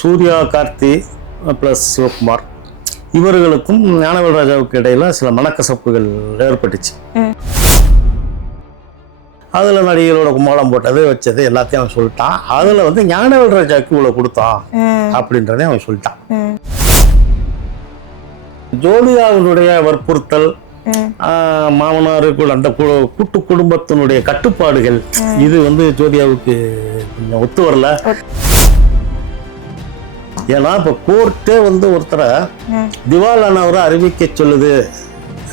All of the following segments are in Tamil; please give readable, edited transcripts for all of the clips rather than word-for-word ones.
சூர்யா, கார்த்தி ப்ளஸ் சிவகுமார் இவர்களுக்கும் ஞானவேல் ராஜாவுக்கு இடையில சில மனக்கசப்புகள் ஏற்பட்டுச்சு. அதில் நடிகரோட கும்மாளம் போட்டது வச்சது எல்லாத்தையும் அவன் சொல்லிட்டான். அதில் வந்து ஞானவேல் ராஜாவுக்கு இவ்வளோ கொடுத்தான் அப்படின்றதையும் அவன் சொல்லிட்டான். ஜோதிகாவினுடைய வற்புறுத்தல், மாமனாருக்குள் அந்த கூட்டு குடும்பத்தினுடைய கட்டுப்பாடுகள், இது வந்து ஜோதிகாவுக்கு கொஞ்சம் ஒத்து வரல. ஏன்னா இப்போ கோர்ட்டே வந்து ஒருத்தரை திவாலானவரை அறிவிக்க சொல்லுது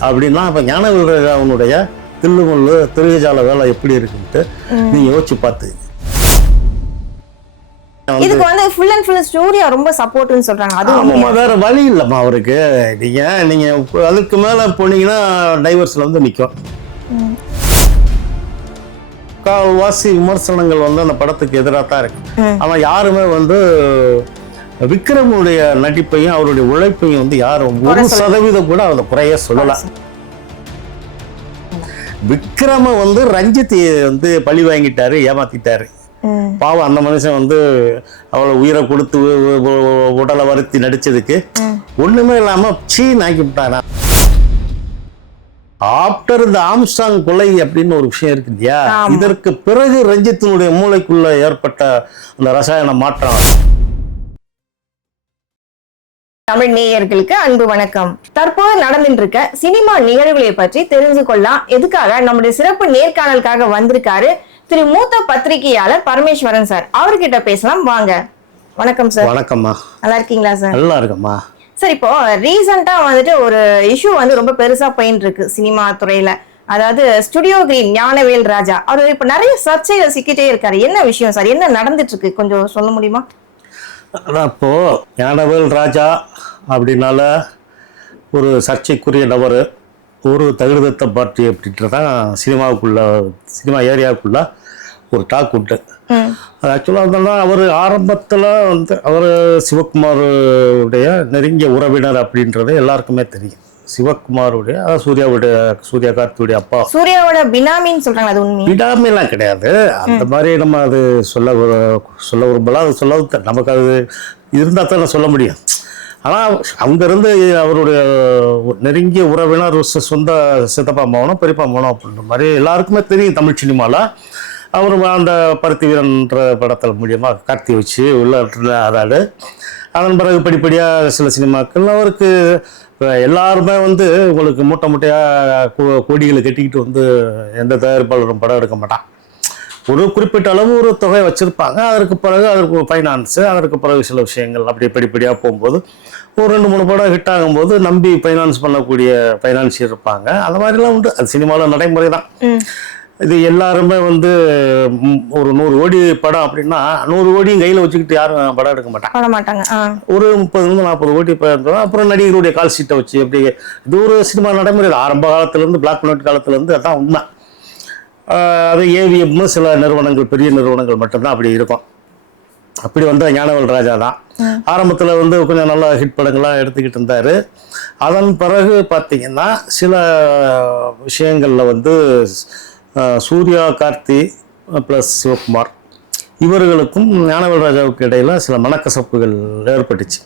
அப்படின்னா இப்போ ஞானவேல் ராஜாவினுடைய தில்லுமுள்ளு திருகஜால வேலை எப்படி இருக்குன்ட்டு நீங்க யோசிச்சு பார்த்து. இதுக்கு வந்து ஃபுல் அண்ட் ஃபுல் சூர்யா ரொம்ப சப்போர்ட்னு சொல்றாங்க. அது ஆமாம்மா, வேற வழி இல்லைம்மா அவருக்கு. நீங்க அதுக்கு மேல போனீங்கன்னா டைவர்ஸ்ல வந்து நிற்கும். கால்வாசி விமர்சனங்கள் வந்து அந்த படத்துக்கு எதிராக தான் இருக்கு. அவன் யாருமே வந்து விக்ரமுடைய நடிப்பையும் அவருடைய உழைப்பையும் வந்து யாரும் 1% கூட அதை குறைய சொல்லலாம். விக்ரம வந்து ரஞ்சித் வந்து பழி வாங்கிட்டாரு, ஏமாத்திட்டாரு. பாவம் அந்த மனுஷன் வந்து அவளை உயிரை கொடுத்து உடலை வருத்தி நடிச்சதுக்கு ஒண்ணுமே இல்லாம சீன் ஆக்கி விட்டானா. ஆப்டர் த ஆம்ஸ்ட்ராங் கொலை அப்படின்னு ஒரு விஷயம் இருக்கு இல்லையா, இதற்கு பிறகு ரஞ்சித்தினுடைய மூளைக்குள்ள ஏற்பட்ட அந்த ரசாயன மாற்றம். தமிழ் நேயர்களுக்கு அன்பு வணக்கம். தற்போது நடந்துட்டு இருக்க சினிமா நிகழ்வுகளை பற்றி தெரிஞ்சு கொள்ளலாம். எதுக்காக நம்முடைய சிறப்பு நேர்காணலுக்காக வந்திருக்காரு திரு மூத்த பத்திரிகையாளர் பரமேஸ்வரன் சார். அவர்கிட்ட பேசலாம் வாங்க. வணக்கம் சார். வணக்கம்மா. நல்லா இருக்கீங்களா சார்? நல்லா இருக்கம்மா சார். இப்போ ரீசெண்டா வந்துட்டு ஒரு இஷ்யூ வந்து ரொம்ப பெருசா போயிட்டு இருக்கு சினிமா துறையில. அதாவது ஸ்டுடியோ கிரீன் ஞானவேல் ராஜா அவர் இப்ப நிறைய சர்ச்சைகள் சிக்கிட்டே இருக்காரு. என்ன விஷயம் சார்? என்ன நடந்துட்டு இருக்கு கொஞ்சம் சொல்ல முடியுமா? அப்போ ஞானவேல் ராஜா அப்படின்னால ஒரு சர்ச்சைக்குரிய நபர், ஒரு தகுதித்த பார்ட்டி அப்படின்றதான் சினிமா ஏரியாவுக்குள்ள ஒரு டாக் உண்டு. அது ஆக்சுவலாக வந்தோம்னா அவர் ஆரம்பத்தில் வந்து அவர் சிவகுமாருடைய நெருங்கிய உறவினர் அப்படின்றது எல்லாருக்குமே தெரியும். சிவகுமாருடைய சூர்யா கார்த்தியுடைய அப்பா, சூர்யாவோட பினாமின்னு சொல்றாங்க. அது உண்மை? பினாமிலாம் கிடையாது. அந்த மாதிரி நம்ம அது சொல்ல விரும்பலாம். அது சொல்ல நமக்கு அது இருந்தால் தான் நான் சொல்ல முடியும். ஆனால் அங்கேருந்து அவருடைய நெருங்கிய உறவினர் சொந்த சித்தப்பா மகனும் பெரியப்பா மகனும் அப்படின்ற மாதிரி எல்லாருக்குமே தெரியும் தமிழ் சினிமாவில். அவர் அந்த பருத்தி வீரன்ற படத்தில் மூலியமாக கார்த்தி வச்சு உள்ள அதாடு. அதன் பிறகு படிப்படியாக சில சினிமாக்கள் அவருக்கு எல்லாருமே வந்து உங்களுக்கு மூட்டையாக கோடிகளை கட்டிக்கிட்டு வந்து எந்த தயாரிப்பாளரும் படம் எடுக்க மாட்டான். ஒரு குறிப்பிட்ட அளவு ஒரு தொகை வச்சுருப்பாங்க. அதற்கு பிறகு அதற்கு ஃபைனான்ஸு, அதற்கு பிறகு சில விஷயங்கள் அப்படி படிப்படியாக போகும்போது ஒரு 2-3 படம் ஹிட் ஆகும்போது நம்பி ஃபைனான்ஸ் பண்ணக்கூடிய ஃபைனான்சியர் இருப்பாங்க. அந்த மாதிரிலாம் உண்டு. அது சினிமாவில் நடைமுறை தான். இது எல்லாருமே வந்து ஒரு 100 கோடி படம் அப்படின்னா 100 கோடியும் கையில் வச்சுக்கிட்டு யாரும் படம் எடுக்க மாட்டாங்க. ஒரு 30-40 கோடி படம், அப்புறம் நடிகருடைய கால் சீட்டை வச்சு அப்படி இது ஒரு சினிமா நடைமுறை. ஆரம்ப காலத்திலேருந்து பிளாக் அண்ட் ஒயிட் காலத்துலேருந்து அதான் உண்மை. அது ஏவிஎம் சில நிறுவனங்கள், பெரிய நிறுவனங்கள் மட்டும்தான் அப்படி இருக்கும். அப்படி வந்த ஞானவேல் ராஜா தான் ஆரம்பத்தில் வந்து கொஞ்சம் நல்ல ஹிட் படங்கள்லாம் எடுத்துக்கிட்டு இருந்தார். அதன் பிறகு பார்த்தீங்கன்னா சில விஷயங்களில் வந்து சூர்யா, கார்த்தி ப்ளஸ் சிவகுமார் இவர்களுக்கும் ஞானவேல் ராஜாவுக்கு இடையில சில மனக்கசப்புகள் ஏற்பட்டுச்சு.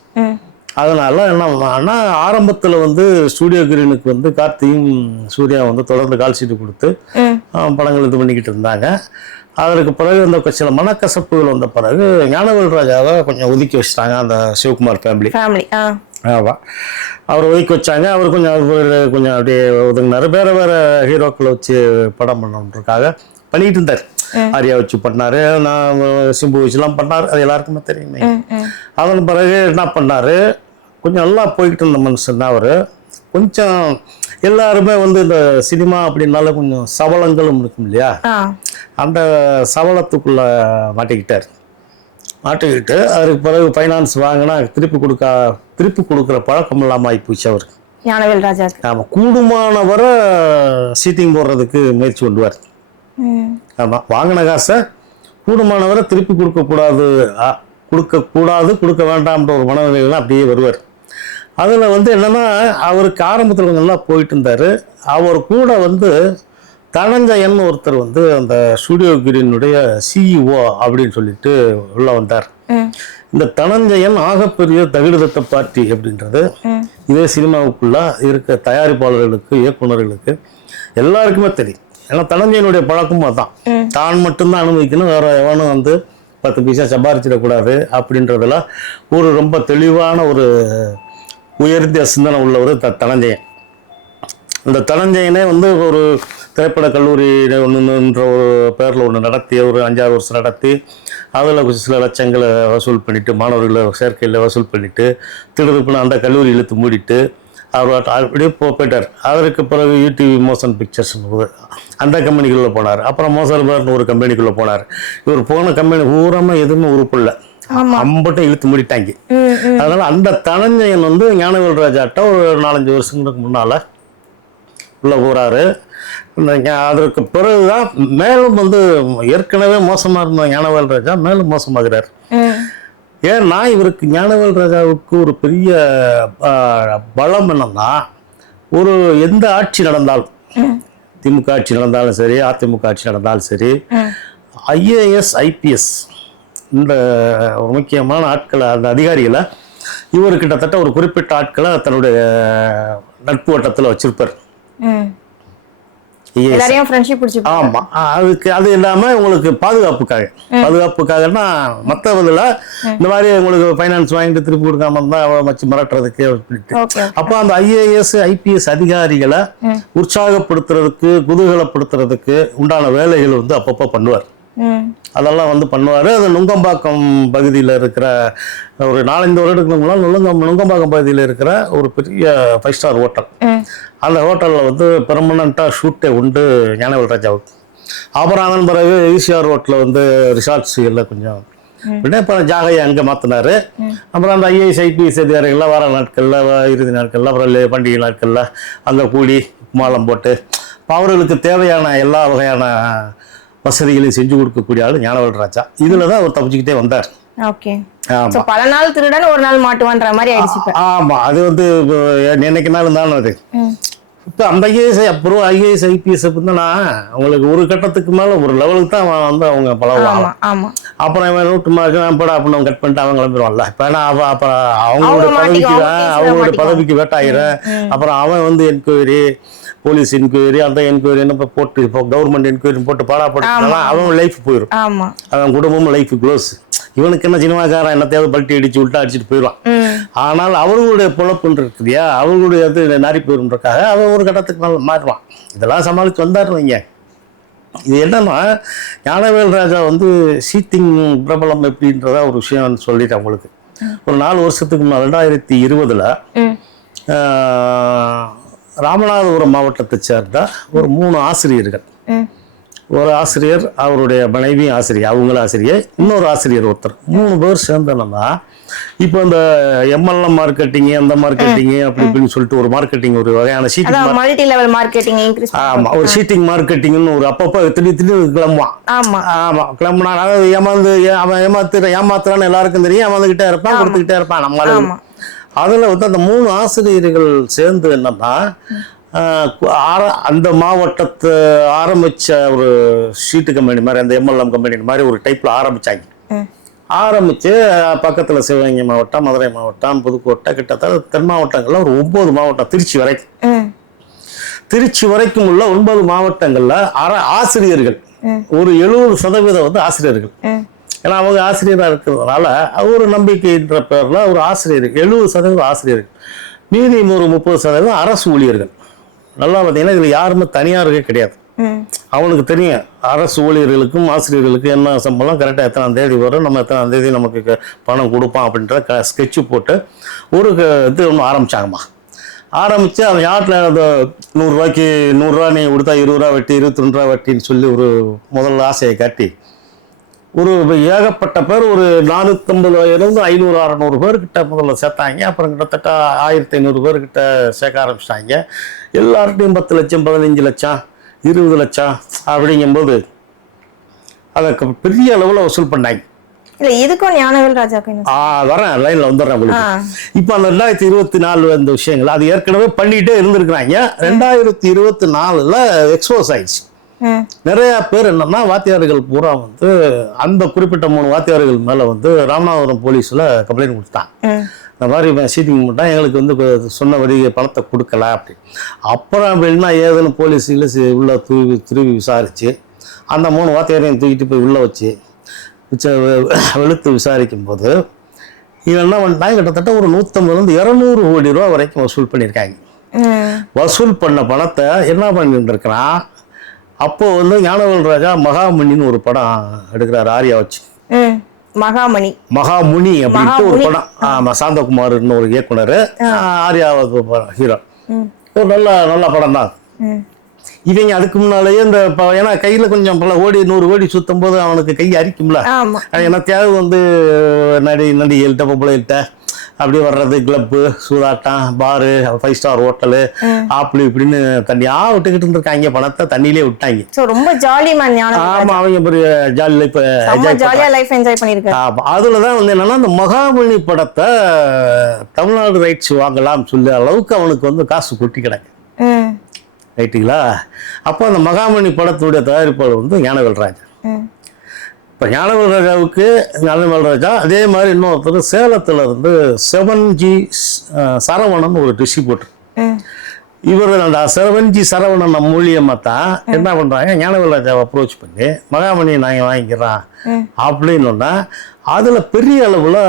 அதனால என்ன ஆரம்பத்தில் வந்து ஸ்டுடியோ கிரீனுக்கு வந்து கார்த்தியும் சூர்யா வந்து தொடர்ந்து கால் சீட்டு கொடுத்து படங்கள் இது பண்ணிக்கிட்டு இருந்தாங்க. அதற்கு பிறகு அந்த சில மனக்கசப்புகள் வந்த பிறகு ஞானவேல் ராஜாவை கொஞ்சம் ஒதுக்கி வச்சுட்டாங்க அந்த சிவகுமார் ஃபேமிலி. ஆமாம், அவர் ஒதுக்கி வச்சாங்க. அவர் கொஞ்சம் அப்படியே ஒதுங்கினார். வேறு ஹீரோக்களை வச்சு படம் பண்ணணுன்றதுக்காக பண்ணிக்கிட்டு இருந்தார். ஆரியா வச்சு பண்ணார், நான் சிம்பு வச்சுலாம் பண்ணார். அது எல்லாருக்குமே தெரியுமே. அதன் பிறகு என்ன பண்ணார், கொஞ்சம் நல்லா போய்கிட்டு இருந்த மனுஷன் தான் அவர். கொஞ்சம் எல்லாருமே வந்து இந்த சினிமா அப்படின்னால கொஞ்சம் சபலங்களும் இருக்கும் இல்லையா, அந்த சபலத்துக்குள்ள மாட்டிக்கிட்டு அதுக்கு பிறகு ஃபைனான்ஸ் வாங்கினா திருப்பி கொடுக்குற பழக்கம் இல்லாமல் ஆகிப்போச்சு அவருக்கு, ஞானவேல் ராஜா. ஆமாம், கூடுமானவரை சீட்டிங் போடுறதுக்கு முயற்சி பண்ணுவார். ஆமாம், வாங்கின காசை கூடுமானவரை திருப்பி கொடுக்க வேண்டாம்ன்ற ஒரு மனநிலையிலாம் அப்படியே வருவார். அதில் வந்து என்னென்னா அவருக்கு ஆரம்பத்தில் கொஞ்சம் நல்லா போயிட்டு இருந்தார். அவர் கூட வந்து தனஞ்சயன் ஒருத்தர் வந்து அந்த ஸ்டுடியோ கிரீனுடைய சிஇஓ அப்படின்னு சொல்லிட்டு உள்ளே வந்தார். இந்த தனஞ்சயன் ஆகப்பெரிய தகுடுதத்த பார்ட்டி அப்படின்றது இதே சினிமாவுக்குள்ள இருக்க தயாரிப்பாளர்களுக்கு, இயக்குநர்களுக்கு எல்லாருக்குமே தெரியும். ஏன்னா தனஞ்சயனுடைய பழக்கமும் அதுதான். தான் மட்டும்தான் அனுபவிக்கணும், வேற எவனும் வந்து 10 பைசா சம்பாரிச்சிடக்கூடாது அப்படின்றதுல ஒரு ரொம்ப தெளிவான ஒரு உயர்ந்த சிந்தனை உள்ளவர் தனஞ்சயன். இந்த தனஞ்சயனே வந்து ஒரு திரைப்பட கல்லூரி ஒன்றுன்ற ஒரு பேரில் ஒன்று நடத்தி ஒரு 5-6 வருஷம் நடத்தி அதில் சில லட்சங்களை வசூல் பண்ணிவிட்டு, மாணவர்களை சேர்க்கையில் வசூல் பண்ணிவிட்டு, திடுப்புன்னு அந்த கல்லூரி இழுத்து மூடிட்டு அவர் அப்படியே போயிட்டார். அதற்கு பிறகு யூடிவி மோஷன் பிக்சர்ஸ் அந்த கம்பெனிக்குள்ளே போனார். அப்புறம் மோசர்பார்னு ஒரு கம்பெனிக்குள்ளே போனார். இவர் போன கம்பெனி பூராமல் எதுவுமே உறுப்பு இல்லை, அம்பட்டும் இழுத்து மூடிட்டாங்க. அதனால அந்த தனஞ்சயன் வந்து ஞானவேல் ராஜாட்ட ஒரு 4-5 வருஷங்களுக்கு முன்னால் உள்ள போகிறாரு. அதற்கு பிறகுதான் மேலும் வந்து ஏற்கனவே மோசமாக இருந்த ஞானவேல் ராஜா மேலும் மோசமாகிறார். ஏன்னா இவருக்கு ஞானவேல் ராஜாவுக்கு ஒரு பெரிய பலம் என்னன்னா, ஒரு எந்த ஆட்சி நடந்தாலும், திமுக ஆட்சி நடந்தாலும் சரி, அதிமுக ஆட்சி நடந்தாலும் சரி, IAS IPS இந்த முக்கியமான ஆட்களை, அந்த அதிகாரிகளை இவர் கிட்டத்தட்ட ஒரு குறிப்பிட்ட ஆட்களை தன்னுடைய நட்பு வட்டத்தில் வச்சிருப்பார். ஆமா, அதுக்கு அது இல்லாம உங்களுக்கு பாதுகாப்புக்காகனா மற்றவதுல இந்த மாதிரி உங்களுக்கு ஃபைனான்ஸ் வாங்கிட்டு திருப்பி கொடுக்காம இருந்தா வச்சு மிரட்டுறதுக்கு. அப்போ அந்த IAS IPS அதிகாரிகளை உற்சாகப்படுத்துறதுக்கு, குதூகலப்படுத்துறதுக்கு உண்டான வேலைகள் வந்து அப்பப்போ பண்ணுவார். அதெல்லாம் வந்து பண்ணுவார். அது நுங்கம்பாக்கம் பகுதியில் இருக்கிற ஒரு 4-5 வருடத்துக்கு முன்னால் நுங்கம்பாக்கம் பகுதியில் இருக்கிற ஒரு பெரிய 5 ஸ்டார் ஹோட்டல், அந்த ஹோட்டலில் வந்து பெர்மனண்ட்டாக ஷூட்டே உண்டு ஞானவேல் ராஜாவுக்கு. அப்புறம் அதன் பிறகு ECR ரோட்டில் வந்து ரிசார்ட்ஸுகளில் கொஞ்சம் இப்போ ஜாகையை அங்கே மாற்றினார். அப்புறம் அந்த IAS IPS அதிகாரிகள்லாம் வார நாட்களில், இறுதி நாட்களில், அப்புறம் பண்டிகை நாட்களில் அங்கே கூடி மாலம் போட்டு அவர்களுக்கு தேவையான எல்லா வகையான வசதிகளையும் செஞ்சு கொடுக்கக்கூடிய ஆள் ஞானவேல் ராஜா. இதுல தான் அவர் தப்பிச்சுக்கிட்டே வந்தார். பல நாள் திருடன் ஒரு நாள் மாட்டுவான்ற மாதிரி ஆயிடுச்சு. ஆமா, அது வந்து என்னைக்கு நாள் தானே அது. இப்போ அந்த IAS IPS அப்படின்னா அவங்களுக்கு ஒரு கட்டத்துக்கு மேல ஒரு லெவலுக்கு தான் வந்து அவங்க பழகுவாங்க. அப்புறம் இவன் ரூட் மார்க் அப்படின்னு கட் பண்ணிட்டு அவங்க கிளம்பிடுவான்ல. இப்போ ஏன்னா அப்புறம் அவங்களோட பதவிக்கு வேட்டாயிரம். அப்புறம் அவன் வந்து என்கொயரி, போலீஸ் என்கொயரி, அந்த என்கொயரின்னு போட்டு, இப்போ கவர்மெண்ட் என்கொயரி போட்டு பாடாப்படுத்தினா அவன் லைஃப் போயிடும், அவன் குடும்பமும் லைஃப் க்ளோஸ். இவனுக்கு என்ன சினிமாக்காரன் என்னத்தையாவது பல்ட்டி அடிச்சு உள்ட்டா அடிச்சுட்டு போயிடுவான். ஆனால் அவர்களுடைய பொழப்புன்னு இருக்கு இல்லையா, அவர்களுடைய இது நாரி போயிருன்றக்காக அவன் ஒரு கட்டத்துக்கு மேலே மாறுவான். இதெல்லாம் சமாளித்து வந்தாருவீங்க. இது என்னன்னா, ஞானவேல் ராஜா வந்து சீட்டிங் பிரபலம் எப்படின்றத ஒரு விஷயம் சொல்லிட்டேன் உங்களுக்கு. ஒரு 4 வருஷத்துக்கு முன்னால் 2020 ராமநாதபுரம் மாவட்டத்தை சேர்ந்த ஒரு 3 ஆசிரியர்கள், ஒரு ஆசிரியர், அவருடைய மனைவி ஆசிரியர், அவங்களும் ஆசிரியர், இன்னொரு ஆசிரியர் ஒருத்தர், 3 பேர் சேர்ந்தோம்னா இப்போ இந்த MLM மார்க்கெட்டிங், அந்த மார்க்கெட்டிங் அப்படி இப்படின்னு சொல்லிட்டு ஒரு மார்க்கெட்டிங், ஒரு வகையான ஷீட்டிங், மல்டி லெவல் மார்க்கெட்டிங். ஆமா, ஒரு ஷீட்டிங் மார்க்கெட்டிங்னு ஒரு அப்பப்போ திடீர்னு கிளம்புவான். ஆமா, கிளம்புனா அவன் ஏமாத்துறான்னு எல்லாருக்கும் தெரியும். ஏமாந்துகிட்டே இருப்பான், கொடுத்துக்கிட்டே இருப்பான் நம்ம. அதில் வந்து அந்த 3 ஆசிரியர்கள் சேர்ந்து என்னன்னா, அந்த மாவட்டத்தை ஆரம்பித்த ஒரு ஷீட்டு கம்பெனி மாதிரி, அந்த MLM கம்பெனி மாதிரி ஒரு டைப்பில் ஆரம்பித்து பக்கத்தில் சிவகங்கை மாவட்டம், மதுரை மாவட்டம், புதுக்கோட்டை, கிட்டத்தட்ட தென் மாவட்டங்களில் ஒரு 9 மாவட்டம், திருச்சி வரைக்கும் உள்ள 9 மாவட்டங்களில் ஆசிரியர்கள் ஒரு 70% வந்து ஆசிரியர்கள். ஏன்னா அவங்க ஆசிரியராக இருக்கிறதுனால ஒரு நம்பிக்கைன்ற பேரில் ஒரு ஆசிரியர் 70% ஆசிரியர்கள், மீதி ஒரு 30% அரசு ஊழியர்கள். நல்லா பார்த்தீங்கன்னா இதில் யாருமே தனியாருக்கே கிடையாது. அவனுக்கு தெரியும் அரசு ஊழியர்களுக்கும் ஆசிரியர்களுக்கும் என்ன சம்பளம், கரெக்டாக எத்தனாம் தேதி வரும், நம்ம எத்தனாம் தேதி நமக்கு பணம் கொடுப்பான் அப்படின்ற ஸ்கெட்சு போட்டு ஒரு இது ஒன்று ஆரம்பித்தாங்கம்மா. ஆரம்பித்து அவன் யார்ட்டில் அந்த 100 ரூபாய்க்கு 100 ரூபா நீ கொடுத்தா 20 ரூபா வட்டி, 22 ரூபா வட்டின்னு சொல்லி ஒரு முதல்ல ஆசையை காட்டி ஒரு ஏகப்பட்ட பேர், ஒரு 450 500-600 பேர்கிட்ட முதல்ல சேர்த்தாங்க. அப்புறம் கிட்டத்தட்ட 1500 பேர்கிட்ட சேர்க்க ஆரம்பிச்சிட்டாங்க. எல்லார்ட்டையும் 10 லட்சம், 15 லட்சம், 20 லட்சம் அப்படிங்கும்போது அதை பெரிய அளவில் வசூல் பண்ணாங்க. இதுக்கும் ஞானவேல் ராஜாக்கு வரேன், லைன்ல வந்துடுறேன் உங்களுக்கு. இப்போ அந்த 2024 இந்த விஷயங்கள் அது ஏற்கனவே பண்ணிட்டே இருந்திருக்கிறாங்க. 2024 எக்ஸ்போஸ் ஆயிடுச்சு. நிறைய பேர் என்னன்னா வாத்தியார்கள் பூரா வந்து அந்த குறிப்பிட்ட 3 வாத்தியார்கள் மேல வந்து ராமநாதபுரம் போலீஸ்ல கம்ப்ளைண்ட் கொடுத்தாங்க. இந்த மாதிரி சீட்டிங் பண்ணிட்டா எங்களுக்கு வந்து சொன்னபடி பணத்தை கொடுக்கல அப்படி. அப்புறம் என்ன ஏதுன்னு போலீஸில் உள்ள திரும்பி விசாரிச்சு அந்த 3 வாத்தியாரையும் தூக்கிட்டு போய் உள்ள வச்சு வெளுத்து விசாரிக்கும் போது இவன் என்ன பண்ணிட்டாங்க, கிட்டத்தட்ட ஒரு 150-200 கோடி ரூபா வரைக்கும் வசூல் பண்ணியிருக்காங்க. வசூல் பண்ண பணத்தை என்ன பண்ணிட்டு இருக்கிறான், அப்போ வந்து ஞானவேல் ராஜா மகாமுனின்னு ஒரு படம் எடுக்கிறாரு ஆர்யா வச்சு. மகாமுனி அப்படின்ட்டு ஒரு படம். ஆமா, சாந்தகுமார்னு ஒரு இயக்குனர், ஆர்யா ஹீரோ. ஒரு நல்ல படம் தான். இவங்க அதுக்கு முன்னாலேயே இந்த ஏன்னா கையில கொஞ்சம் பல 100 கோடி சுத்தும் போது அவனுக்கு கை அரிக்கும்ல. ஏன்னா தேவை வந்து நடிகள்கிட்ட பொம்பளைகிட்ட அப்படி வர்றது, கிளப்பு, சூதாட்டம், பாரு, 5 ஸ்டார் ஹோட்டலு, அப்படி இப்படின்னு தண்ணியா விட்டுக்கிட்டு இருந்திருக்காங்க. பணத்தை தண்ணியிலே விட்டாங்க. ரொம்ப ஜாலி மேன். ஆமா, அவங்க ஒரு ஜாலி லைஃப் என்ஜாய் பண்ணிருக்காங்க. அதுலதான் வந்து என்னன்னா இந்த மகாமுனி படத்தை தமிழ்நாடு ரைட்ஸ் வாங்கலாம் சொல்லி அளவுக்கு அவனுக்கு வந்து காசு கொட்டி கிடக்கு. ரைட்டுங்களா? அப்போ அந்த மகாமணி படத்துடைய தயாரிப்பாளர் வந்து ஞானவேல் ராஜா. இப்போ ஞானவேல் ராஜா அதே மாதிரி இன்னொருத்தர் சேலத்தில் இருந்து 7G சரவணன் ஒரு டிஸ்ட்ரிபியூட்டர். இவர் அந்த 7G சரவணன் மூலியமாக தான் என்ன பண்ணுறாங்க, ஞானவேல் ராஜாவை அப்ரோச் பண்ணி மகாமணியை நாங்கள் வாங்கிக்கிறோம் அப்படின்னா அதில் பெரிய அளவில்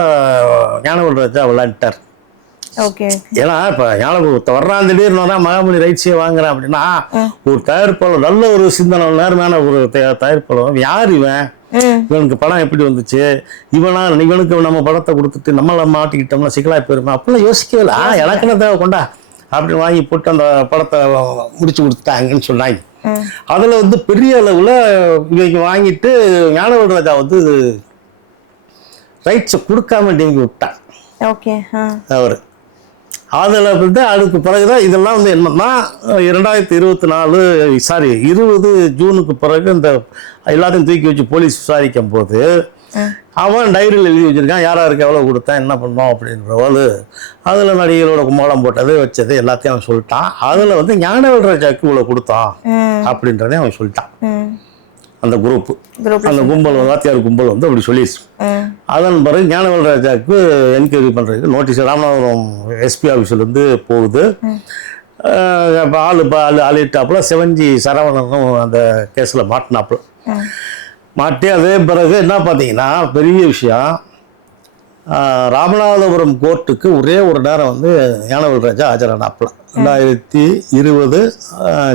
ஞானவேல் ராஜா விளையாண்டார். ஏன்னா இப்ப ஞாபகத்தை வர்றான் திடீர்னு மகாமணி ரைட்ஸே வாங்குறேன் அப்படின்னா ஒரு தயாரிப்பாளர், நல்ல ஒரு சிந்தனை நேர்மையான ஒரு தயாரிப்பாளர், யார் இவன், இவனுக்கு படம் எப்படி வந்துச்சு, இவனுக்கு நம்ம படத்தை கொடுத்துட்டு நம்மள மாட்டிக்கிட்டோம்னா சிக்கலா போயிருமா அப்படிலாம் யோசிக்கவே இல்லை. எனக்குன்னு தேவை கொண்டா அப்படின்னு வாங்கி போட்டு அந்த படத்தை முடிச்சு கொடுத்துட்டாங்கன்னு சொன்னாங்க. அதுல வந்து பெரிய அளவுல இவங்க வாங்கிட்டு ஞானவேல் ராஜா வந்து ரைட்ஸை கொடுக்காம டேங்கி விட்டான் அவரு. அதில் வந்து அதுக்கு பிறகுதான் இதெல்லாம் வந்து என்னன்னா 20 ஜூனுக்கு பிறகு இந்த எல்லாத்தையும் தூக்கி வச்சு போலீஸ் விசாரிக்கும் போது அவன் டைரியில் எழுதி வச்சிருக்கான், யாராருக்கு எவ்வளோ கொடுத்தேன், என்ன பண்ணோம் அப்படின்றவாள். அதில் நடிகர்களோட கும்மாளம் போட்டது வச்சது எல்லாத்தையும் அவன் சொல்லிட்டான். அதில் வந்து ஞானவேல் ராஜாவுக்கு இவ்வளோ கொடுத்தான் அப்படின்றதே அவன் சொல்லிட்டான். அந்த அந்த கும்பல், வாத்தியார் கும்பல் வந்து அப்படி சொல்லிடுச்சு. அதன் பிறகு ஞானவேல் ராஜாவுக்கு என்கொயரி பண்ணுறதுக்கு நோட்டீஸ் ராமநாதபுரம் எஸ்பி ஆஃபீஸ்லேருந்து போகுது. ஆளிட்டாப்புல 7G சரவணனும் அந்த கேஸில் மாட்டினாப்புல. மாட்டி அதே பிறகு என்ன பார்த்தீங்கன்னா பெரிய விஷயம், ராமநாதபுரம் கோர்ட்டுக்கு ஒரே ஒரு நேரம் வந்து ஞானவேல் ராஜா ஆஜரானாப்புல 2020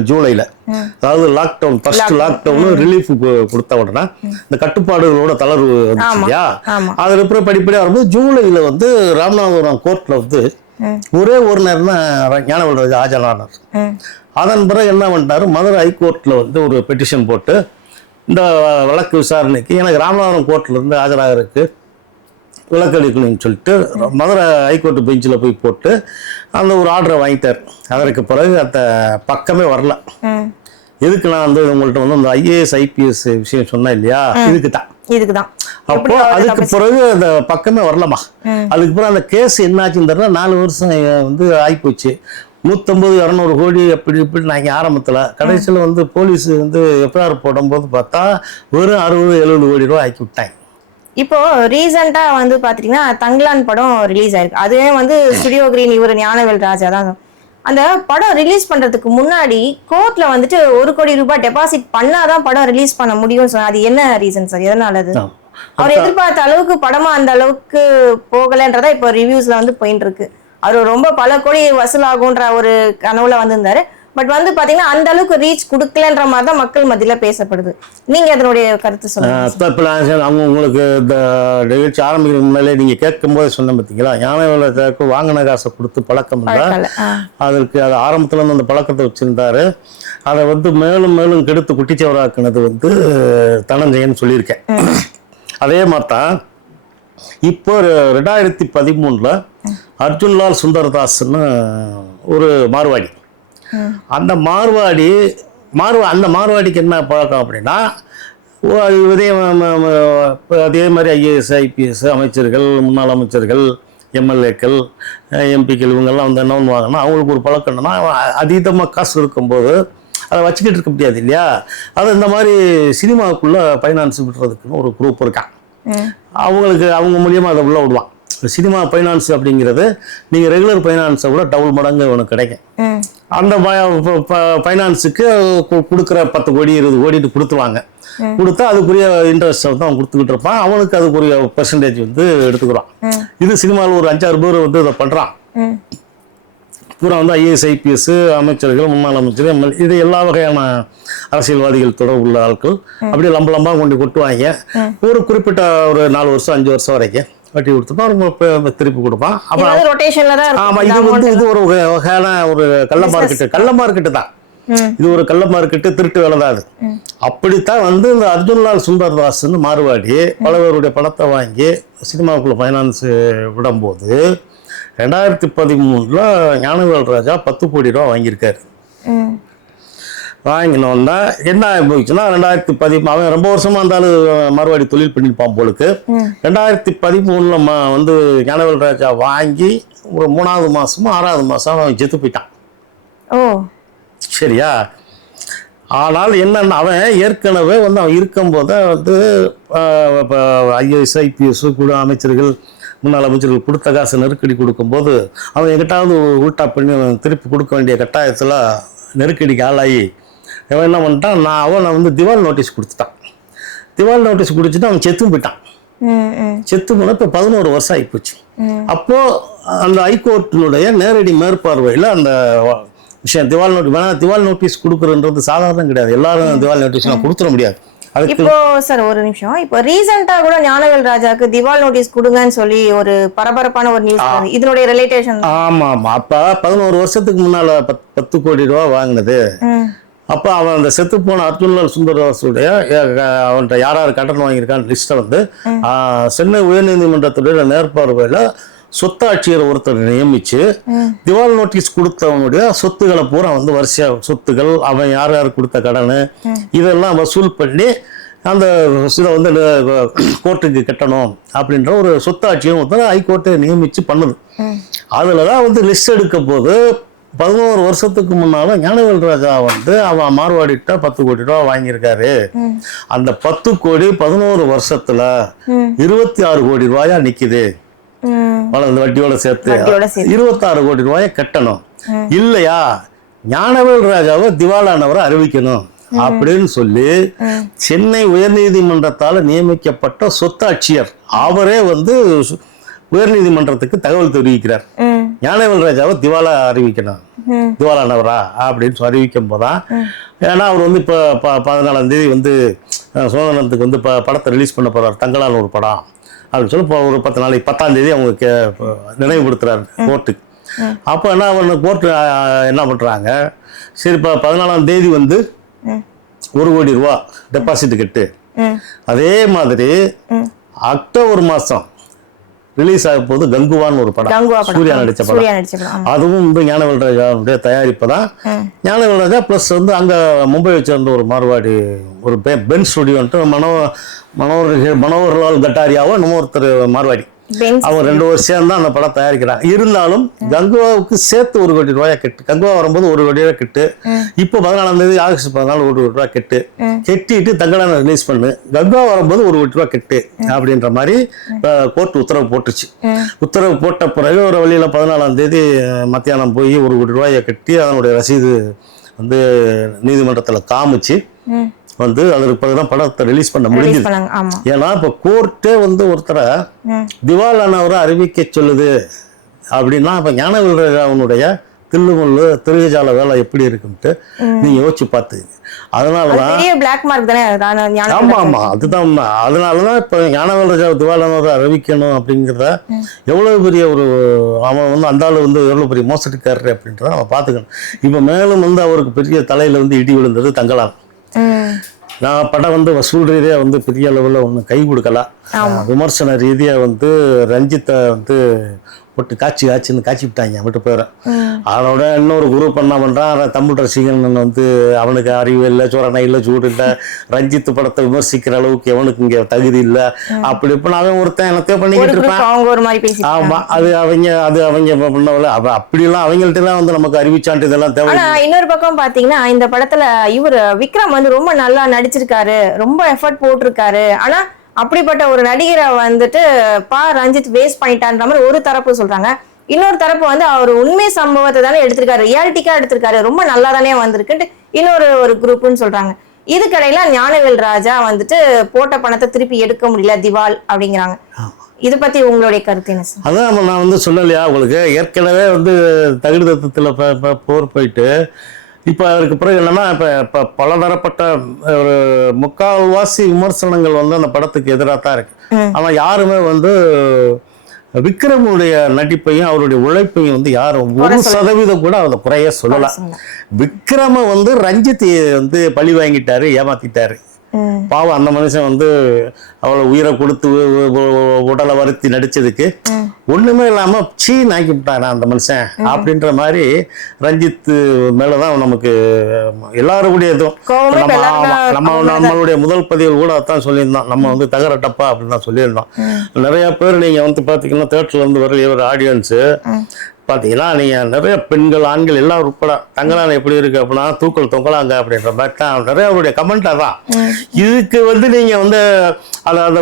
ஜூலைல. அதாவது லாக்டவுன், ஃபர்ஸ்ட் லாக்டவுன் ரிலீஃப் கொடுத்த உடனே இந்த கட்டுப்பாடுகளோட தளர்வு வந்துச்சு இல்லையா, அதுல அப்புறம் படிப்படியாக வரும்போது ஜூலைல வந்து ராமநாதபுரம் கோர்ட்ல வந்து ஒரே ஒரு நேரம் தான் ஞானவேல் ராஜா ஆஜரானார். அதன் பிறகு என்ன பண்ணிட்டாரு, மதுரை ஹைகோர்ட்ல வந்து ஒரு பெட்டிஷன் போட்டு இந்த வழக்கு விசாரணைக்கு எனக்கு ராமநாதபுரம் கோர்ட்ல இருந்து ஆஜராகிறதுக்கு விளக்கெடுக்கணும்னு சொல்லிட்டு மதுரை ஹைகோர்ட் பெஞ்சில் போய் போட்டு அந்த ஒரு ஆர்டரை வாங்கிட்டார். அதற்கு பிறகு அந்த பக்கமே வரல. எதுக்கு நான் வந்து உங்கள்கிட்ட வந்து அந்த IAS IPS விஷயம் சொன்னேன் இல்லையா, இதுக்கு தான். அப்போ அதுக்கு பிறகு அந்த பக்கமே வரலமா. அதுக்கு பிறகு அந்த கேஸ் என்னாச்சுன்னு தெரியல, 4 வருஷம் வந்து ஆகிப்போச்சு. 150-200 கோடி அப்படி இப்படி நாங்கள் ஆரம்பத்தில், கடைசியில் வந்து போலீஸ் வந்து FIR போடும்போது பார்த்தா வெறும் 60-70 கோடி ரூபா ஆக்கி விட்டாங்க. இப்போ ரீசெண்டா வந்து பாத்தீங்கன்னா தங்கலான் படம் ரிலீஸ் ஆயிருக்கு. அதுவே வந்து ஸ்டுடியோ கிரீன் இவர் ஞானவேல் ராஜா தான். அந்த படம் ரிலீஸ் பண்றதுக்கு முன்னாடி கோர்ட்ல வந்துட்டு 1 கோடி ரூபாய் டெபாசிட் பண்ணாதான் படம் ரிலீஸ் பண்ண முடியும்னு சொன்னா அது என்ன ரீசன் சார்? எதனால அது? அவர் எதிர்பார்த்த அளவுக்கு படமா அந்த அளவுக்கு போகலன்றதா இப்போ ரிவ்யூஸ்ல வந்து போயிட்டு இருக்கு. அவர் ரொம்ப பல கோடி வசூலாகுன்ற ஒரு கனவுல வந்திருந்தாரு. பட் வந்து பாத்தீங்கன்னா அந்த அளவுக்கு ரீச் கொடுக்கலன்ற மாதிரி தான் மக்கள் மத்தியில பேசப்படுது. நீங்க அதனுடைய கருத்து சொல்லுங்க. அவங்க உங்களுக்கு இந்த நிகழ்ச்சி ஆரம்பிக்கிற முன்னாலே நீங்க கேட்கும் போது சொன்ன பார்த்தீங்களா, ஞானவேல் ராஜாவுக்கு வாங்கின காசை கொடுத்து பழக்கம் இல்லை. அதற்கு அது ஆரம்பத்துல இருந்து அந்த பழக்கத்தை வச்சிருந்தாரு. அதை வந்து மேலும் மேலும் கெடுத்து குட்டிச்சவராக்குனது வந்து தனஞ்சயன் சொல்லியிருக்கேன். அதே மாதிரி தான் இப்போ 2013 அர்ஜுன்லால் சுந்தரதாஸ்ன்னு ஒரு மார்வாடி. அந்த மார்வாடிக்கு என்ன பழக்கம் அப்படின்னா, அதே மாதிரி IAS IPS அமைச்சர்கள், முன்னாள் அமைச்சர்கள், MLAக்கள், MPக்கள் இவங்கெல்லாம் வந்து என்ன பண்ணுவாங்கன்னா, அவங்களுக்கு ஒரு பழக்கம் என்னன்னா, அதீதமாக காசு இருக்கும்போது அதை வச்சுக்கிட்டு இருக்க முடியாது இல்லையா. அது இந்த மாதிரி சினிமாவுக்குள்ள ஃபைனான்ஸ் விடுறதுக்குன்னு ஒரு குரூப் இருக்கான். அவங்களுக்கு அவங்க மூலியமாக அதை உள்ள விடுவான். சினிமா ஃபைனான்ஸ் அப்படிங்கிறது நீங்கள் ரெகுலர் ஃபைனான்ஸை விட டபுள் மடங்கு உனக்கு கிடைக்கும். அந்த ஃபைனான்ஸுக்கு கொடுக்குற 10 கோடி 20 கோடி கொடுத்துருவாங்க. கொடுத்தா அதுக்குரிய இன்ட்ரெஸ்ட் வந்து அவன் கொடுத்துக்கிட்டு இருப்பான். அவனுக்கு அதுக்குரிய பெர்சன்டேஜ் வந்து எடுத்துக்கிறான். இது சினிமாவில் ஒரு 5-6 பேர் வந்து இதை பண்ணுறான். பூரா வந்து ஐஏஎஸ் ஐபிஎஸ் அமைச்சர்கள், முன்னாள் அமைச்சர்கள், இது எல்லா வகையான அரசியல்வாதிகள் தொடர்பு உள்ள ஆட்கள் அப்படியே லம்பா கொண்டு கொட்டுவாங்க. ஒரு குறிப்பிட்ட ஒரு 4 வருஷம் 5 வருஷம் வரைக்கும் வட்டி கொடுத்துப்பான், ரொம்ப திருப்பி கொடுப்பான். அப்புறம் ஆமா, இது ஒரு வகையான ஒரு கள்ள மார்க்கெட்டு தான். இது ஒரு கள்ள மார்க்கெட்டு, திருட்டு வேலை தான் அது. அப்படித்தான் வந்து இந்த அர்ஜுன்லால் சுந்தர்தாஸ்ன்னு மார்வாடி பல பேருடைய பணத்தை வாங்கி சினிமாவுக்குள்ள ஃபைனான்ஸ் விடும்போது 2013 ஞானவேல் ராஜா 10 கோடி ரூபா வாங்கியிருக்காரு. வாங்கினோன்னா என்ன போயிடுச்சுன்னா 2013 அவன் ரொம்ப வருஷமா இருந்தாலும் மறுபடி தொழில் பண்ணியிருப்பான் போலுக்கு. 2013 வந்து ஞானவேல் ராஜா வாங்கி ஒரு 3வது மாசமோ 6வது மாசம் அவன் செத்து போயிட்டான். சரியா. ஆனால் என்னன்னா அவன் ஏற்கனவே வந்து அவன் இருக்கும்போது வந்து ஐஏஎஸ் ஐபிஎஸ் கூட அமைச்சர்கள், முன்னாள் அமைச்சர்கள் கொடுத்த காசு நெருக்கடி கொடுக்கும்போது அவன் எங்கிட்டாவது உல்ட்டா பண்ணி திருப்பி கொடுக்க வேண்டிய கட்டாயத்தில் நெருக்கடிக்கு ஆளாகி அவன் என்ன பண்ணிட்டான், அவனை வந்து திவால் நோட்டீஸ் கொடுத்துட்டான். திவால் நோட்டீஸ் குடிச்சிட்டு அவன் செத்தும் போயிட்டான். செத்து போன இப்போ 11 வருஷம் ஆகிப்போச்சு. அப்போ அந்த ஹைகோர்ட்டினுடைய நேரடி மேற்பார்வையில் அந்த விஷயம் திவால் நோட்டீஸ் கொடுக்குறன்றது சாதாரணம் கிடையாது. எல்லாரும் திவால் நோட்டீஸ் கொடுத்துட முடியாது. இப்போ சார் ஒரு நிமிஷம், இப்போ ரீசெண்டா கூட ஞானவேல் ராஜாக்கு திவால் நோட்டீஸ் கொடுங்கன்னு சொல்லி ஒரு பரபரப்பான ஒரு நியூஸ், இதனுடைய ரிலேட்டேஷன். ஆமா ஆமா, அப்ப 11 வருஷத்துக்கு முன்னால 10 கோடி ரூபா வாங்கினது. அப்போ அவன் அந்த செத்து போன அர்ஜுன்லால் சுந்தர்தாஸுடைய அவன்கிட்ட யார் யார் கட்டணம் வாங்கியிருக்கான்னு லிஸ்ட்டை வந்து சென்னை உயர்நீதிமன்றத்துடைய நேர்பார்வையில் சொத்தாட்சியர் ஒருத்தர் நியமிச்சு திவால் நோட்டீஸ் கொடுத்தவனுடைய சொத்துக்களை பூரா வந்து வரிசையா சொத்துக்கள், அவன் யார் யார் கொடுத்த கடன், இதெல்லாம் வசூல் பண்ணி அந்த இதை வந்து கோர்ட்டுக்கு கட்டணும் அப்படின்ற ஒரு சொத்தாட்சியும் ஒருத்தர் ஹைகோர்ட்டை நியமிச்சு பண்ணுது. அதில் தான் வந்து லிஸ்ட் எடுக்க போது 11 வருஷத்துக்கு முன்னால ஞானவேல் ராஜா வந்து அவன் மார்வாடிட்ட 10 கோடி ரூபா வாங்கியிருக்காரு. அந்த 10 கோடி 11 வருஷத்துல 26 கோடி ரூபாயா நிக்குது. வட்டியோட சேர்த்து 26 கோடி ரூபாயை கட்டணும். இல்லையா ஞானவேல் ராஜாவை திவாலானவரை அறிவிக்கணும் அப்படின்னு சொல்லி சென்னை உயர்நீதிமன்றத்தால் நியமிக்கப்பட்ட சொத்தாட்சியர் அவரே வந்து உயர்நீதிமன்றத்துக்கு தகவல் தெரிவிக்கிறார். ஞானவேல் ராஜாவை திவாலா அறிவிக்கணும், திவாலானவரா அப்படின்னு அறிவிக்கும் போதான். ஏன்னா அவர் வந்து இப்போ 14ஆம் தேதி வந்து சுதந்திரத்துக்கு வந்து படத்தை ரிலீஸ் பண்ண போறார், தங்களால் ஒரு படம் அப்படின்னு சொல்லி ஒரு 10 நாளைக்கு 10ஆம் தேதி அவங்க நினைவுபடுத்துறாரு கோர்ட்டுக்கு. அப்போ என்ன அவனு கோர்ட்டு என்ன பண்ணுறாங்க, சரி இப்போ 14ஆம் தேதி வந்து 1 கோடி ரூபா டெபாசிட் கட்டு. அதே மாதிரி அக்டோபர் மாதம் ரிலீஸ் ஆக போது கங்குவான்னு ஒரு படம், சூர்யா நடிச்ச படம். அதுவும் வந்து ஞானவேல் ராஜாவுடைய தயாரிப்பு தான். ஞானவேல் ராஜா ப்ளஸ் வந்து அங்கே மும்பை வச்சிருந்த ஒரு மார்வாடி ஒரு பென் ஸ்டுடியோன்ட்டு மனோகர்லால் கட்டாரியாவோ நம்ம ஒருத்தர் மார்வாடி, அவங்க 2 வருஷம் தான் அந்த படம் தயாரிக்கிறாங்க. இருந்தாலும் கங்குவாவுக்கு சேர்த்து 1 கோடி ரூபாய் கட்டு. கங்குவா வரும்போது 1 கோடி ரூபாய் கட்டு. இப்போ 14ஆம் தேதி ஆகஸ்ட் 14 1 கோடி ரூபாய் கட்டு கெட்டிட்டு தங்களான ரிலீஸ் பண்ணு. கங்குவா வரும்போது 1 கோடி ரூபாய் கட்டு அப்படின்ற மாதிரி கோர்ட் உத்தரவு போட்டுச்சு. உத்தரவு போட்ட பிறகு ஒரு வழியில 14ஆம் தேதி மத்தியானம் போய் 1 கோடி ரூபாயை கட்டி அதனுடைய ரசீது வந்து நீதிமன்றத்தில் காமிச்சு வந்து அதற்கு பிறகுதான் படத்தை ரிலீஸ் பண்ண முடிஞ்சது. ஏன்னா இப்ப கோர்ட்டே வந்து ஒருத்தரை திவாலானவரை அறிவிக்க சொல்லுது அப்படின்னா இப்ப ஞானவேல் ராஜாவுடைய தில்லுமுள்ளு திருகஜால வேலை எப்படி இருக்குன்ட்டு நீங்க யோசிச்சு பார்த்துங்க. அதனாலதான் ஆமா ஆமா அதுதான். அதனாலதான் இப்ப ஞானவேல் ராஜா திவாலானவரை அறிவிக்கணும் அப்படிங்கிறத எவ்வளவு பெரிய ஒரு அவன் வந்து அந்த ஆளு வந்து எவ்வளவு பெரிய மோசடிக்காரரு அப்படின்றத அவன் பார்த்துக்கணும். இப்ப மேலும் வந்து அவருக்கு பெரிய தலையில வந்து இடி விழுந்தது தங்களால். நான் படம் வந்து வசூல் ரீதியா வந்து பெரிய அளவில் ஒன்றும் கை கொடுக்கல. விமர்சன ரீதியா வந்து ரஞ்சித்தை வந்து போட்டு காய்ச்சின்னு காய்ச்சி விட்டாங்க விட்டு போயிடும். அதோட இன்னொரு குரூப் என்ன பண்ணுறான், தமிழ் ரசிகன் வந்து அவனுக்கு அறிவு இல்லை, சோரணை இல்லை, சூடு இல்லை, ரஞ்சித் படத்தை விமர்சிக்கிற அளவுக்கு எவனுக்கு இங்கே தகுதி இல்லை, அப்படி இப்ப அவன் ஒருத்தன் என்னத்தையோ பண்ணிக்கிட்டு இருப்பான். ஆமா, அது அவங்க பண்ணவில்லை. அப்படிலாம் அவங்கள்ட்ட எல்லாம் வந்து நமக்கு அறிவிச்சான்ட்டு இதெல்லாம் தேவை. இன்னொரு பக்கம் பாத்தீங்கன்னா இந்த படத்துல இவர் விக்ரம் வந்து ரொம்ப நல்லா நடிச்சிருக்காரு, ரொம்ப எஃபர்ட் போட்டிருக்காரு. ஆனா அப்படிப்பட்ட ஒரு நடிகரை வந்துட்டு ரஞ்சித் வேஸ்ட் பண்ணிட்டான்ற மாதிரி ஒரு தரப்பு சொல்றாங்க. இன்னொரு தரப்பு வந்து அவர் உண்மை சம்பவத்தை தானே எடுத்திருக்காரு, ரியாலிட்டிக்கா எடுத்திருக்காரு, ரொம்ப நல்லா தானே வந்திருக்குன்ட்டு இன்னொரு குரூப்னு சொல்றாங்க. இதுக்கடையில ஞானவேல் ராஜா வந்துட்டு போட்ட பணத்தை திருப்பி எடுக்க முடியல, திவால் அப்படிங்கிறாங்க. இதை பத்தி உங்களுடைய கருத்து என்ன சார்? அதான் நான் வந்து சொல்லலையா உங்களுக்கு, ஏற்கனவே வந்து தகுதி தத்துவத்தில் போர் போயிட்டு இப்போ அதுக்கு பிறகு என்னன்னா இப்போ பலதரப்பட்ட ஒரு முக்கால்வாசி விமர்சனங்கள் வந்து அந்த படத்துக்கு எதிராக தான் இருக்கு. ஆனால் யாருமே வந்து விக்ரமுடைய நடிப்பையும் அவருடைய உழைப்பையும் வந்து யாரும் 1% கூட அதை குறைய சொல்லலாம். விக்ரம வந்து ரஞ்சித் வந்து பழி வாங்கிட்டாரு, ஏமாத்திட்டாரு. பாவம் அந்த மனுஷன் வந்து அவளை உயிரை கொடுத்து உடலை வருத்தி நடிச்சதுக்கு ஒண்ணுமே இல்லாம ஆக்கி விட்டாங்க அந்த மனுஷன் அப்படின்ற மாதிரி ரஞ்சித் மேலதான் நமக்கு எல்லாருடைய இதுவும். நம்மளுடைய முதல் பதிவில் கூட அதான் சொல்லியிருந்தோம், நம்ம வந்து தகரட்டப்பா அப்படின்னு தான் சொல்லியிருந்தோம். நிறைய பேர் நீங்க வந்து பாத்தீங்கன்னா தியேட்டர்ல இருந்து வர ஒரு ஆடியன்ஸ் பார்த்தீங்கன்னா நீங்கள் நிறைய பெண்கள் ஆண்கள் எல்லாம் உட்பட தங்கலான எப்படி இருக்கு அப்படின்னா தூக்கல் தொங்கலாங்க அப்படின்ற மாதிரி தான் நிறைய அவருடைய கமெண்டாக தான். இதுக்கு வந்து நீங்கள் வந்து அந்த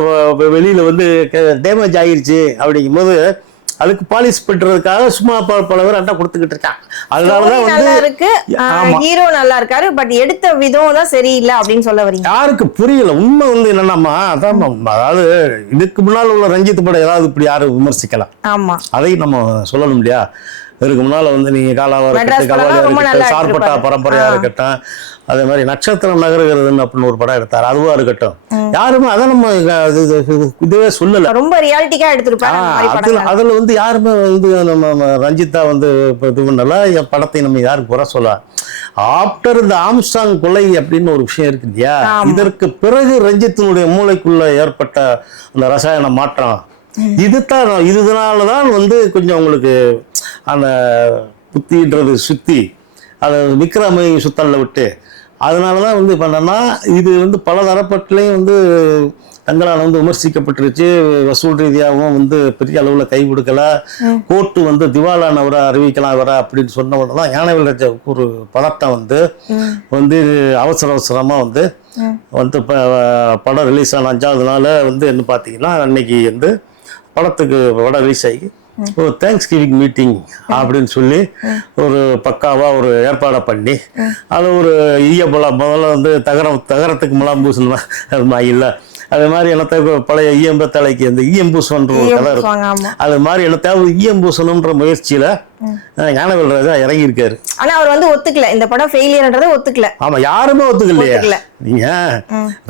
வெளியில் வந்து டேமேஜ் ஆகிருச்சு அப்படிங்கும்போது அதுக்கு பாலிஷ் பண்றதுக்காக சும்மா பல பேர் அட்டா கொடுத்துக்கிட்டு இருக்காங்க. அதனாலதான் வந்து ஹீரோ நல்லா இருக்காரு, பட் எடுத்த விதம் தான் சரியில்லை அப்படின்னு சொல்ல வரீங்க. யாருக்கு புரியல உண்மை வந்து என்னன்னா, அதான் அதாவது இதுக்கு முன்னால் உள்ள ரஞ்சித் படம் ஏதாவது இப்படி யாரும் விமர்சிக்கலாம். ஆமா, அதையும் நம்ம சொல்லணும் இல்லையா. இதுக்கு முன்னால வந்து நீங்க காலாவா இருக்கட்டும், கலவாலியா இருக்கட்டும், சார்பட்டா பரம்பரையா இருக்கட்டும், அதே மாதிரி நட்சத்திரம் நகருகிறதுன்னு அப்படின்னு ஒரு படம் எடுத்தாரு, அதுவா இருக்கட்டும், யாருமே அதை நம்ம இதுவே சொல்லல. ரொம்ப ரியாலிட்டிக்கா எடுத்திருப்பாங்க. அதுல வந்து யாருமே வந்து நம்ம ரஞ்சித்தா வந்து இது பண்ணல. என் படத்தை நம்ம யாருக்கு குறை சொல்லலாம். ஆப்டர் இந்த ஆம்ஸ்டாங் கொலை அப்படின்னு ஒரு விஷயம் இருக்கு இல்லையா, இதற்கு பிறகு ரஞ்சித்தினுடைய மூளைக்குள்ள ஏற்பட்ட அந்த ரசாயன மாற்றம் இதனாலதான் வந்து கொஞ்சம் உங்களுக்கு அந்த புத்தின்றது சுத்தி அதை விக்ரமை சுத்தல்ல விட்டு, அதனாலதான் வந்து இப்ப என்னன்னா இது வந்து பல தரப்பட்டிலையும் வந்து தங்களால் வந்து விமர்சிக்கப்பட்டுருச்சு. வசூல் ரீதியாகவும் வந்து பெரிய அளவுல கை கொடுக்கல. கோர்ட்டு வந்து திவாலானவரை அறிவிக்கலாம் வர அப்படின்னு சொன்ன உடனே தான் ஞானவேல் ராஜாவுக்கு ஒரு பதட்டம் வந்து அவசரமா வந்து படம் ரிலீஸ் ஆன 5வது நாள் வந்து என்ன பார்த்தீங்கன்னா அன்னைக்கு வந்து படத்துக்கு படம் ரிலீஸ் ஆகி ஒரு தேங்க்ஸ் கிவிங் மீட்டிங் அப்படின்னு சொல்லி ஒரு பக்காவா ஒரு ஏற்பாடை பண்ணி அது ஒரு முதல்ல வந்து தகரத்துக்கு முலாம் பூசணும் இல்லை, அது மாதிரி என்னத்தை பழைய ஈயம்பத்தலைக்கு அந்த ஈயம்பூசன்ற ஒரு கதை இருக்கும், அது மாதிரி என்னத்தாவது ஈயம்பூசணுன்ற முயற்சியில ஞானவேல் ராஜா இறங்கி இருக்காரு. ஆனா அவர் வந்து ஒத்துக்கல, இந்த படம் ஃபெயிலியர்ன்றதை ஒத்துக்கல. ஆமா, யாருமே ஒத்துக்கலையா, நீங்க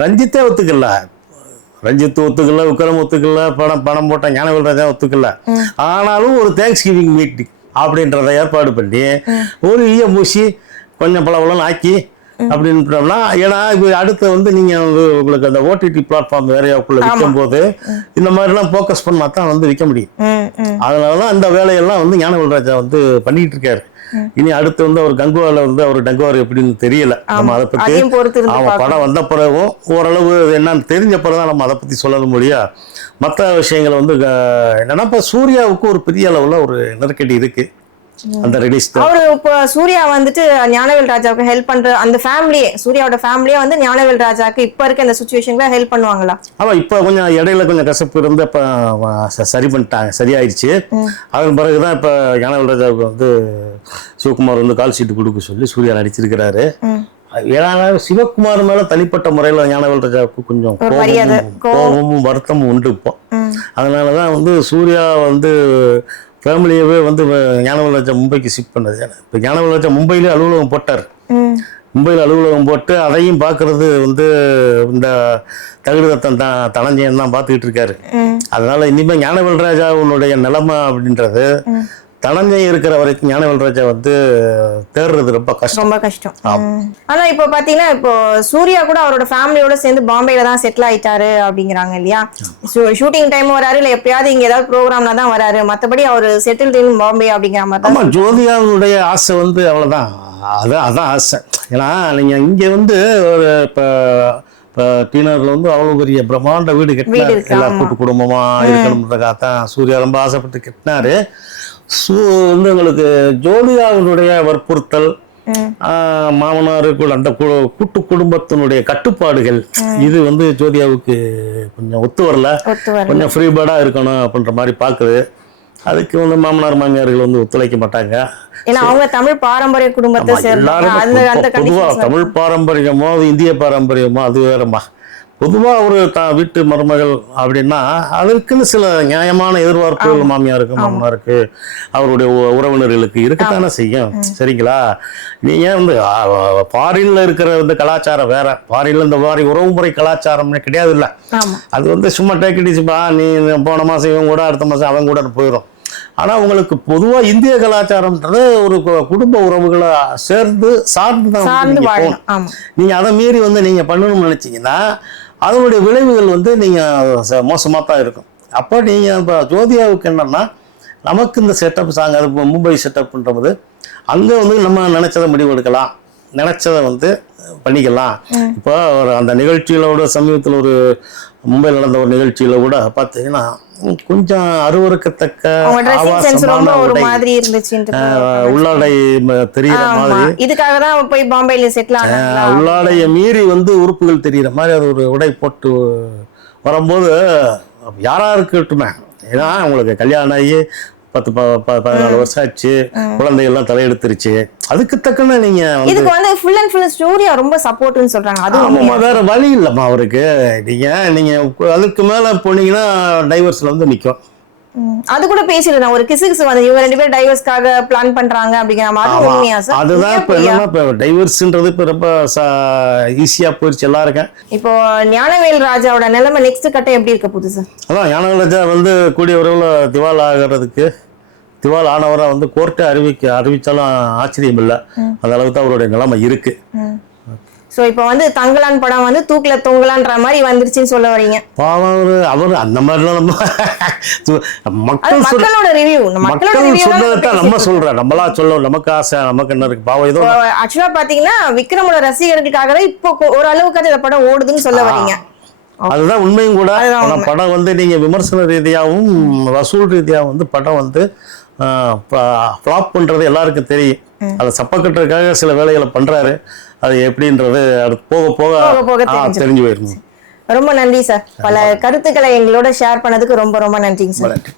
ரஞ்சித்தே ஒத்துக்கல, ரஞ்சித் ஒத்துக்கல, விக்ரம் ஒத்துக்கல, பணம் போட்ட ஞானவேல் ராஜா ஒத்துக்கல. ஆனாலும் ஒரு தேங்க்ஸ் கிவிங் மீட்டிங் அப்படின்றத ஏற்பாடு பண்ணி ஒரு பூசி கொஞ்சம் பலவளம் ஆக்கி அப்படின்றோம்னா, ஏன்னா இப்போ அடுத்து வந்து நீங்க உங்களுக்கு அந்த ஓடிடி பிளாட்ஃபார்ம் வேறையாக்குள்ள விற்கும் போது இந்த மாதிரிலாம் ஃபோக்கஸ் பண்ணா தான் வந்து விற்க முடியும். அதனாலதான் அந்த வேலையெல்லாம் வந்து ஞானவேல் ராஜா வந்து பண்ணிட்டு இருக்காரு. இனி அடுத்து வந்து அவர் கங்குவால வந்து அவர் டங்குவார் எப்படின்னு தெரியல. நம்ம அதை பத்தி படம் வந்த பிறகும் ஓரளவு என்னன்னு தெரிஞ்ச பிறகுதான் நம்ம அதை பத்தி சொல்ல முடியும். மற்ற விஷயங்களை வந்து என்னன்னா இப்ப சூர்யாவுக்கு ஒரு பெரிய அளவுல ஒரு நெருக்கடி இருக்கு. அந்த ரிலீஸ் அவரு இப்போ சூர்யா வந்துட்டு ஞானவேல் ராஜாவுக்கு ஹெல்ப் பண்ற அந்த ஃபேமிலியே, சூர்யாவோட ஃபேமிலியே வந்து ஞானவேல் ராஜாக்கு இப்ப இருக்க இந்த சிச்சுவேஷன்ல ஹெல்ப் பண்ணுவாங்களா? ஆமா, இப்ப கொஞ்சம் இடையில கொஞ்சம் கசப்பு இருந்து இப்ப சரி பண்ணிட்டாங்க, சரியாயிடுச்சு. அதன் பிறகுதான் இப்ப ஞானவேல் ராஜாவுக்கு வந்து சிவகுமார் வந்து கால் ஷீட் கொடுக்க சொல்லி சூர்யா நடிச்சிருக்கிறாரு. ஏன்னா சிவகுமார் மேல தனிப்பட்ட முறையில ஞானவேல் ராஜாவுக்கு கொஞ்சம் கோபமும் வருத்தமும் உண்டு இப்போ. அதனாலதான் வந்து சூர்யா வந்து ஃபேமிலியவே வந்து ஞானவேல் ராஜா மும்பைக்கு ஷிஃப்ட் பண்ணது. இப்போ ஞானவேல் ராஜா மும்பையிலே அலுவலகம் போட்டார். மும்பையில் அலுவலகம் போட்டு அதையும் பார்க்கறது வந்து இந்த தகுதிதத்தன் தனஞ்சயன் தான் பார்த்துக்கிட்டு இருக்காரு. அதனால இனிமேல் ஞானவேல் ராஜாவுடைய நிலைமை அப்படின்றது தனஞ்சயம் இருக்கிற வரைக்கும் ஞானவேல் ராஜா வந்து தேடுறது ரொம்ப கஷ்டம். ரொம்ப கஷ்டம். ஆனா இப்போ பாத்தீங்கன்னா இப்போ சூர்யா கூட அவரோட ஃபேமிலியோட சேர்ந்து பாம்பேல தான் செட்டில் ஆயிட்டாரு அப்படிங்கிறாங்க இல்லையா? ஷூட்டிங் டைம் வராரு இல்ல எப்பயாவது இங்க ஏதாவது ப்ரோக்ராம்ல தான் வராரு, மத்தபடி அவர் செட்டில்ட் இன் பாம்பே அப்படிங்கிற மாதிரி தான். ஆமா, ஜோதிகாவுடைய ஆசை வந்து அவ்வளவுதான், அதான் ஆசை. ஏன்னா நீங்க இங்க வந்து ஒரு இப்போ டீனர்ல வந்து அவ்வளவு பெரிய பிரம்மாண்ட வீடு கட்டினாரு, எல்லா கூட்டு குடும்பமா இருக்கணும்ன்றதுக்காகத்தான் சூர்யா ரொம்ப ஆசைப்பட்டு கட்டினாரு. வந்து உங்களுக்கு ஜோதிகாவினுடைய வற்புறுத்தல், மாமனாருக்குள் அந்த கூட்டு குடும்பத்தினுடைய கட்டுப்பாடுகள், இது வந்து ஜோதிகாவுக்கு கொஞ்சம் ஒத்து வரல. கொஞ்சம் ஃப்ரீ பேர்டா இருக்கணும் அப்படின்ற மாதிரி பாக்குது. அதுக்கு வந்து மாமனார் மாமியார்கள் வந்து ஒத்துழைக்க மாட்டாங்க. ஏன்னா அவங்க தமிழ் பாரம்பரிய குடும்பத்தை சேர்ந்தவங்க. பொதுவா தமிழ் பாரம்பரியமோ இந்திய பாரம்பரியமோ அது வேறமா. பொதுவா ஒரு வீட்டு மருமகள் அப்படின்னா அதற்குன்னு சில நியாயமான எதிர்பார்ப்புகள் மாமியாருக்கு மாமனாருக்கு அவருடைய உறவினர்களுக்கு இருக்கத்தானே செய்யும். சரிங்களா? நீங்க வந்து ஃபாரின்ல இருக்கிற வந்து கலாச்சாரம் வேற, ஃபாரின்ல இந்த மாதிரி உறவுமுறை கலாச்சாரம்னு கிடையாது. இல்லை, அது வந்து சும்மா டேக்கிடிச்சுப்பா, நீ போன மாசம் இவன் கூட அடுத்த மாசம் அவன் கூட போயிடும். ஆனா உங்களுக்கு பொதுவா இந்திய கலாச்சாரம்ன்றது ஒரு குடும்ப உறவுகளை சார்ந்து தான். நீங்க அதை மீறி வந்து நீங்க பண்ணணும்னு நினைச்சீங்கன்னா அதனுடைய விளைவுகள் வந்து நீங்க மோசமா தான் இருக்கும். அப்போ நீங்க இப்போ ஜோதிகாவுக்கு என்னன்னா, நமக்கு இந்த செட்டப் சாங், அது மும்பை செட்டப்ன்றது அங்கே வந்து நம்ம நினைச்சதை முடிவெடுக்கலாம், நினைச்சதை வந்து பண்ணிக்கலாம். இப்போ அந்த நிகழ்ச்சியிலோட சமீபத்தில் ஒரு மும்பையில் நடந்த ஒரு நிகழ்ச்சியில கூட பார்த்தீங்கன்னா கொஞ்சம் அருவருக்கத்தக்க உள்ளாடை தெரியுற மாதிரி, இதுக்காக தான் போய் பாம்பேல செட்டில் ஆனாங்க. உள்ளாடைய மீறி வந்து உறுப்புகள் தெரியுற மாதிரி அது ஒரு உடை போட்டு வரும்போது யாரா இருக்கட்டுமே, ஏன்னா உங்களுக்கு கல்யாணம் ஆகி 10-14 வருஷம் ஆச்சு, குழந்தைகள்லாம் தலையெடுத்துருச்சு. அதுக்கு தக்கன நீங்க இதுக்கு வந்து ஃபுல் அண்ட் ஃபுல் சூர்யா ரொம்ப சப்போர்ட்னு சொல்றாங்க. அதுவும் வேற வழி இல்லம்மா அவருக்கு. நீங்க அதுக்கு மேல போனீங்கன்னா டைவர்ஸ்ல வந்து நிக்கும். அது கூட பேசிருந்தேன், ஒரு கிசு வந்து இவங்க 2 பேரும் டைவர்ஸ்க்காக பிளான் பண்றாங்க அப்படிங்கிற மாதிரி. உண்மையா சார்? அதுதான் இப்ப என்னன்னா, இப்ப டைவர்ஸ்ன்றது இப்ப ரொம்ப ஈஸியா போயிடுச்சு எல்லாருக்கும். இப்போ ஞானவேல் ராஜாவோட நிலைமை நெக்ஸ்ட் கட்டம் எப்படி இருக்க போகுது சார்? அதான் ஞானவேல் ராஜா வந்து கூடிய விரைவில் திவால் ஆகிறதுக்கு, திவால் ஆனவரை வந்து கோர்ட்டை அறிவிச்சாலும் ஆச்சரியம் இல்லை, அந்த அளவுக்கு தான் அவருடைய நிலைமை இருக்கு. சோ இப்போ வந்து தங்கலான் படம் வந்து தூக்குல தொங்கலான்ற மாதிரி வந்துருச்சுன்னு சொல்ல வரீங்க? அவர் அந்த மாதிரிலாம் மக்களோட ரிவ்யூ, சொல்றதான் நம்ம சொல்றோம். நம்மளா சொல்ல நமக்கு ஆசை, நமக்கு என்ன இருக்கு பாவம். ஏதோ ஆக்சுவலா பாத்தீங்கன்னா விக்ரமோட ரசிகர்களுக்காக இப்போ ஓரளவுக்கு இந்த படம் ஓடுதுன்னு சொல்ல வரீங்க. அதுதான் உண்மையும் கூட. படம் வந்து நீங்க விமர்சன ரீதியாகவும் வசூல் ரீதியாகவும் வந்து படம் வந்து ஃப்ளாப் பண்றது எல்லாருக்கும் தெரியும். அதை சப்பக்கட்டுறதுக்காக சில வேலைகளை பண்றாரு. அது எப்படின்றது போக போக தெரிஞ்சு போயிருக்கும். ரொம்ப நன்றி சார், பல கருத்துக்களை எங்களோட ஷேர் பண்ணதுக்கு ரொம்ப ரொம்ப நன்றிங்க சார்.